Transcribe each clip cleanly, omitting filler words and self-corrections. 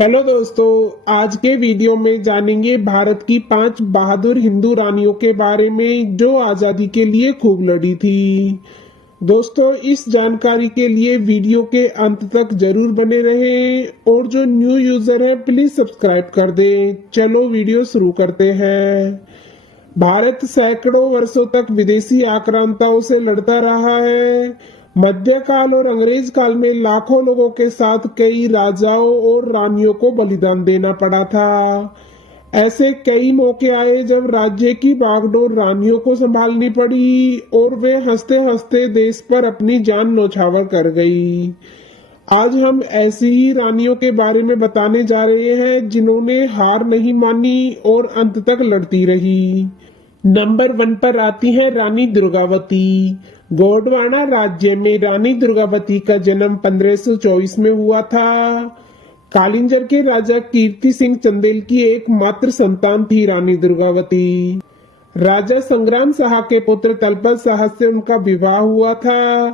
Hello दोस्तों, आज के वीडियो में जानेंगे भारत की 5 बहादुर हिंदू रानियों के बारे में जो आजादी के लिए खूब लड़ी थी। दोस्तों, इस जानकारी के लिए वीडियो के अंत तक जरूर बने रहें और जो न्यू यूजर है प्लीज सब्सक्राइब कर दें। चलो वीडियो शुरू करते हैं। भारत सैकड़ों वर्षों तक विदेशी आक्रांताओं से लड़ता रहा है। मध्यकाल और अंग्रेज काल में लाखों लोगों के साथ कई राजाओं और रानियों को बलिदान देना पड़ा था। ऐसे कई मौके आए जब राज्य की बागडोर रानियों को संभालनी पड़ी और वे हंसते हंसते देश पर अपनी जान न्यौछावर कर गई। आज हम ऐसी ही रानियों के बारे में बताने जा रहे हैं जिन्होंने हार नहीं मानी और अंत तक लड़ती रही। नंबर 1 पर आती है रानी दुर्गावती। गोंडवाना राज्य में रानी दुर्गावती का जन्म 1524 में हुआ था। कालिंजर के राजा कीर्ति सिंह चंदेल की एकमात्र संतान थी रानी दुर्गावती। राजा संग्राम शाह के पुत्र तलपत शाह से उनका विवाह हुआ था।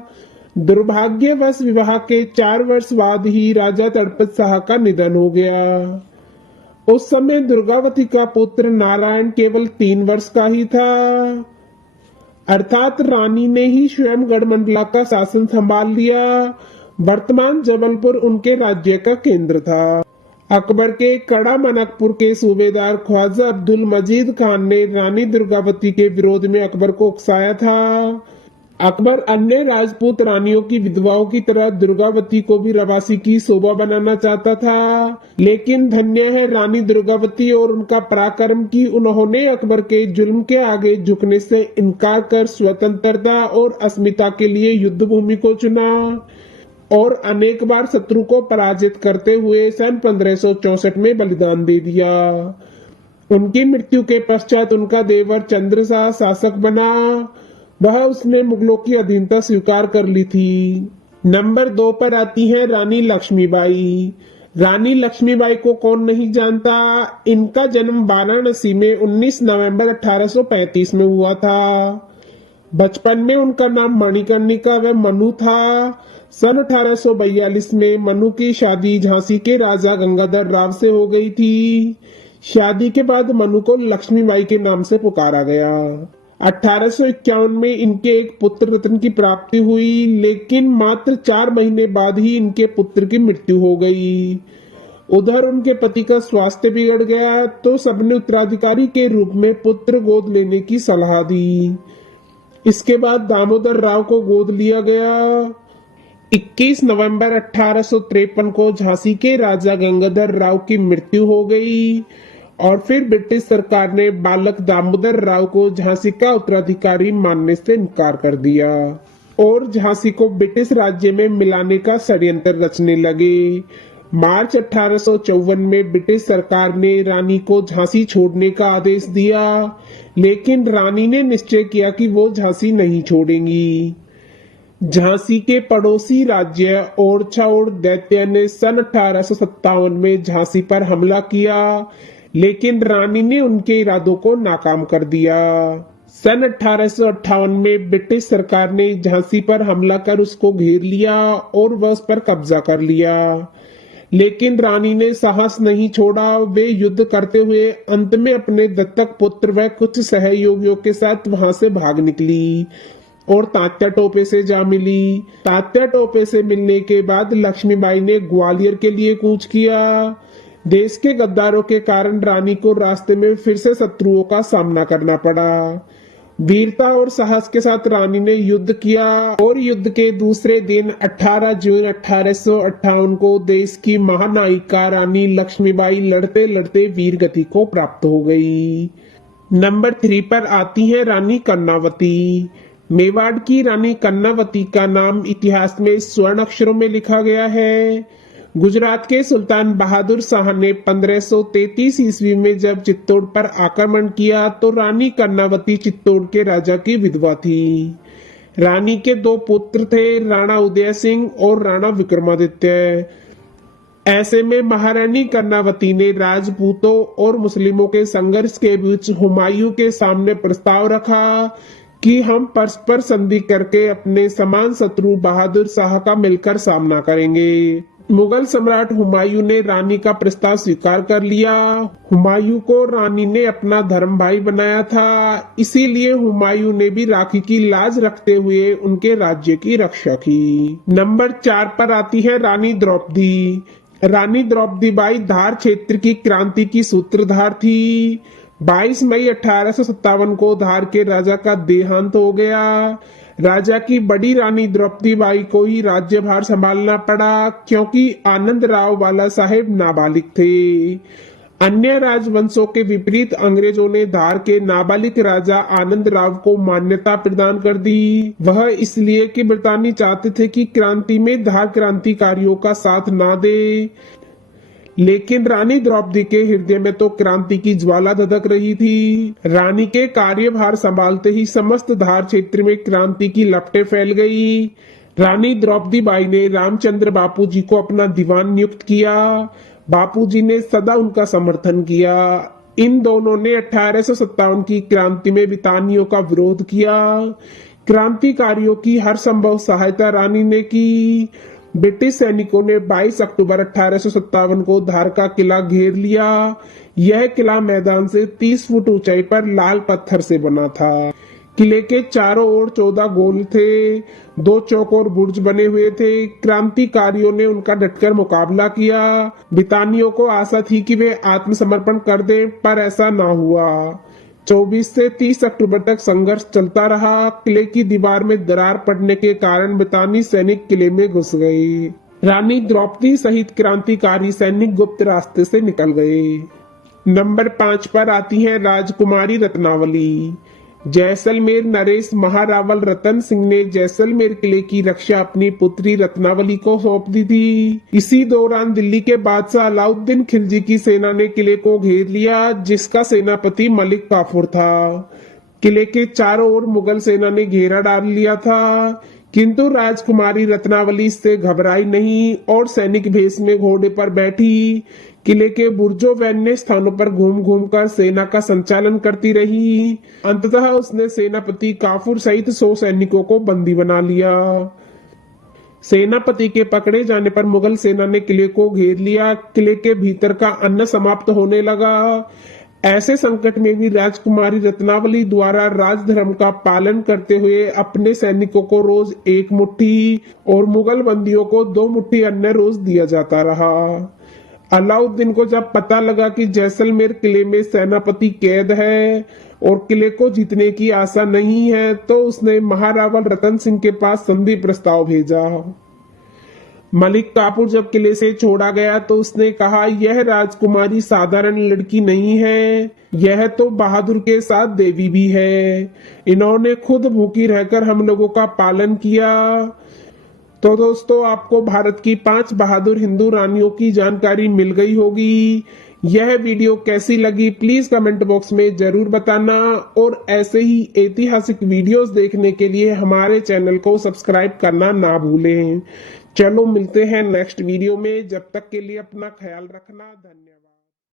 दुर्भाग्यवश विवाह के 4 वर्ष बाद ही राजा तलपत शाह का निधन हो गया। उस समय दुर्गावती का पुत्र नारायण केवल 3 वर्ष का ही था। अर्थात रानी ने ही स्वयं गढ़मंडला का शासन संभाल लिया। वर्तमान जबलपुर उनके राज्य का केंद्र था। अकबर के कड़ा मनकपुर के सूबेदार ख्वाजा अब्दुल मजीद खान ने रानी दुर्गावती के विरोध में अकबर को उकसाया था। अकबर अन्य राजपूत रानियों की विधवाओं की तरह दुर्गावती को भी रवासी की शोभा बनाना चाहता था, लेकिन धन्य है रानी दुर्गावती और उनका पराक्रम कि उन्होंने अकबर के जुल्म के आगे झुकने से इनकार कर स्वतंत्रता और अस्मिता के लिए युद्ध भूमि को चुना और अनेक बार शत्रु को पराजित करते हुए सन 1564 में बलिदान दे दिया। उनकी मृत्यु के पश्चात उनका देवर चंद्रशाह शासक बना। वह उसने मुगलों की अधीनता स्वीकार कर ली थी। नंबर 2 पर आती है रानी लक्ष्मीबाई। रानी लक्ष्मीबाई को कौन नहीं जानता। इनका जन्म वाराणसी में 19 नवंबर 1835 में हुआ था। बचपन में उनका नाम मणिकर्णिका व मनु था। सन 1842 में मनु की शादी झांसी के राजा गंगाधर राव से हो गई थी। शादी के बाद मनु को लक्ष्मीबाई के नाम से पुकारा गया। 1851 में इनके एक पुत्र रत्न की प्राप्ति हुई, लेकिन मात्र 4 महीने बाद ही इनके पुत्र की मृत्यु हो गई। उधर उनके पति का स्वास्थ्य बिगड़ गया तो सबने उत्तराधिकारी के रूप में पुत्र गोद लेने की सलाह दी। इसके बाद दामोदर राव को गोद लिया गया। 21 नवंबर 1853 को झांसी के राजा गंगाधर राव की मृत्यु हो गई और फिर ब्रिटिश सरकार ने बालक दामोदर राव को झांसी का उत्तराधिकारी मानने से इनकार कर दिया और झांसी को ब्रिटिश राज्य में मिलाने का षड्यंत्र रचने लगे। मार्च 1854 में ब्रिटिश सरकार ने रानी को झांसी छोड़ने का आदेश दिया, लेकिन रानी ने निश्चय किया कि वो झांसी नहीं छोड़ेंगी। झांसी के पड़ोसी राज्य ओरछा और दैत्य ने सन 1857 में झांसी पर हमला किया, लेकिन रानी ने उनके इरादों को नाकाम कर दिया। सन 1858 में ब्रिटिश सरकार ने झांसी पर हमला कर उसको घेर लिया और वह उस पर कब्जा कर लिया, लेकिन रानी ने साहस नहीं छोड़ा। वे युद्ध करते हुए अंत में अपने दत्तक पुत्र व कुछ सहयोगियों के साथ वहां से भाग निकली और तात्या टोपे से जा मिली। तात्या टोपे से मिलने के बाद लक्ष्मीबाई ने ग्वालियर के लिए कूच किया। देश के गद्दारों के कारण रानी को रास्ते में फिर से शत्रुओं का सामना करना पड़ा। वीरता और साहस के साथ रानी ने युद्ध किया और युद्ध के दूसरे दिन 18 जून 1858 को देश की महानायिका रानी लक्ष्मीबाई लड़ते लड़ते वीर गति को प्राप्त हो गई। नंबर 3 पर आती है रानी कर्णावती। मेवाड़ की रानी कर्णावती का नाम इतिहास में स्वर्ण अक्षरों में लिखा गया है। गुजरात के सुल्तान बहादुर शाह ने 1533 ईस्वी में जब चित्तौड़ पर आक्रमण किया तो रानी कर्णावती चित्तौड़ के राजा की विधवा थी। रानी के 2 पुत्र थे, राणा उदय सिंह और राणा विक्रमादित्य। ऐसे में महारानी कर्णावती ने राजपूतों और मुस्लिमों के संघर्ष के बीच हुमायूं के सामने प्रस्ताव रखा कि हम परस्पर संधि करके अपने समान शत्रु बहादुर शाह का मिलकर सामना करेंगे। मुगल सम्राट हुमायूं ने रानी का प्रस्ताव स्वीकार कर लिया। हुमायूं को रानी ने अपना धर्म भाई बनाया था, इसीलिए हुमायूं ने भी राखी की लाज रखते हुए उनके राज्य की रक्षा की। नंबर 4 पर आती है रानी द्रौपदी। रानी द्रौपदी बाई धार क्षेत्र की क्रांति की सूत्रधार थी। 22 मई 1857 को धार के राजा का देहांत हो गया। राजा की बड़ी रानी द्रौपदी बाई को ही राज्यभार संभालना पड़ा, क्योंकि आनंद राव बाला साहेब नाबालिग थे। अन्य राजवंशों के विपरीत अंग्रेजों ने धार के नाबालिग राजा आनंद राव को मान्यता प्रदान कर दी। वह इसलिए कि ब्रितानी चाहते थे कि क्रांति में धार क्रांतिकारियों का साथ ना दे। लेकिन रानी द्रौपदी के हृदय में तो क्रांति की ज्वाला धधक रही थी। रानी के कार्यभार संभालते ही समस्त धार क्षेत्र में क्रांति की लपटें फैल गई। रानी द्रौपदी बाई ने रामचंद्र बापूजी को अपना दीवान नियुक्त किया। बापूजी ने सदा उनका समर्थन किया। इन दोनों ने 1857 की क्रांति में बितानियों का विरोध किया। क्रांतिकारियों की हर संभव सहायता रानी ने की। ब्रिटिश सैनिकों ने 22 अक्टूबर 1857 को धार का किला घेर लिया। यह किला मैदान से 30 फुट ऊंचाई पर लाल पत्थर से बना था। किले के चारों ओर 14 गोल थे, 2 चौकोर बुर्ज बने हुए थे। क्रांतिकारियों ने उनका डटकर मुकाबला किया। बितानियों को आशा थी कि वे आत्मसमर्पण कर दें, पर ऐसा ना हुआ। 24 से 30 अक्टूबर तक संघर्ष चलता रहा। किले की दीवार में दरार पड़ने के कारण बितानी सैनिक किले में घुस गए। रानी द्रौपदी सहित क्रांतिकारी सैनिक गुप्त रास्ते से निकल गए। नंबर 5 पर आती है राजकुमारी रत्नावली। जैसलमेर नरेश महारावल रतन सिंह ने जैसलमेर किले की रक्षा अपनी पुत्री रत्नावली को सौंप दी थी। इसी दौरान दिल्ली के बादशाह अलाउद्दीन खिलजी की सेना ने किले को घेर लिया, जिसका सेनापति मलिक काफूर था। किले के चारों ओर मुगल सेना ने घेरा डाल लिया था, किंतु राजकुमारी रत्नावली इससे घबराई नहीं और सैनिक भेष में घोड़े पर बैठी किले के बुर्जों व अन्य स्थानों पर घूम घूम कर सेना का संचालन करती रही। अंततः उसने सेनापति काफूर सहित 100 सैनिकों को बंदी बना लिया। सेनापति के पकड़े जाने पर मुगल सेना ने किले को घेर लिया। किले के भीतर का अन्न समाप्त होने लगा। ऐसे संकट में भी राजकुमारी रत्नावली द्वारा राजधर्म का पालन करते हुए अपने सैनिकों को रोज 1 मुट्ठी और मुगल बंदियों को 2 मुट्ठी अन्न रोज दिया जाता रहा। अलाउद्दीन को जब पता लगा कि जैसलमेर किले में सेनापति कैद है और किले को जीतने की आशा नहीं है, तो उसने महारावल रतन सिंह के पास संधि प्रस्ताव भेजा। मलिक काफूर जब किले से छोड़ा गया तो उसने कहा, यह राजकुमारी साधारण लड़की नहीं है, यह तो बहादुर के साथ देवी भी है। इन्होंने खुद भूखी रहकर हम लोगों का पालन किया। तो दोस्तों, आपको भारत की 5 बहादुर हिंदू रानियों की जानकारी मिल गई होगी। यह वीडियो कैसी लगी प्लीज कमेंट बॉक्स में जरूर बताना और ऐसे ही ऐतिहासिक वीडियोस देखने के लिए हमारे चैनल को सब्सक्राइब करना ना भूलें। चलो मिलते हैं नेक्स्ट वीडियो में, जब तक के लिए अपना ख्याल रखना। धन्यवाद।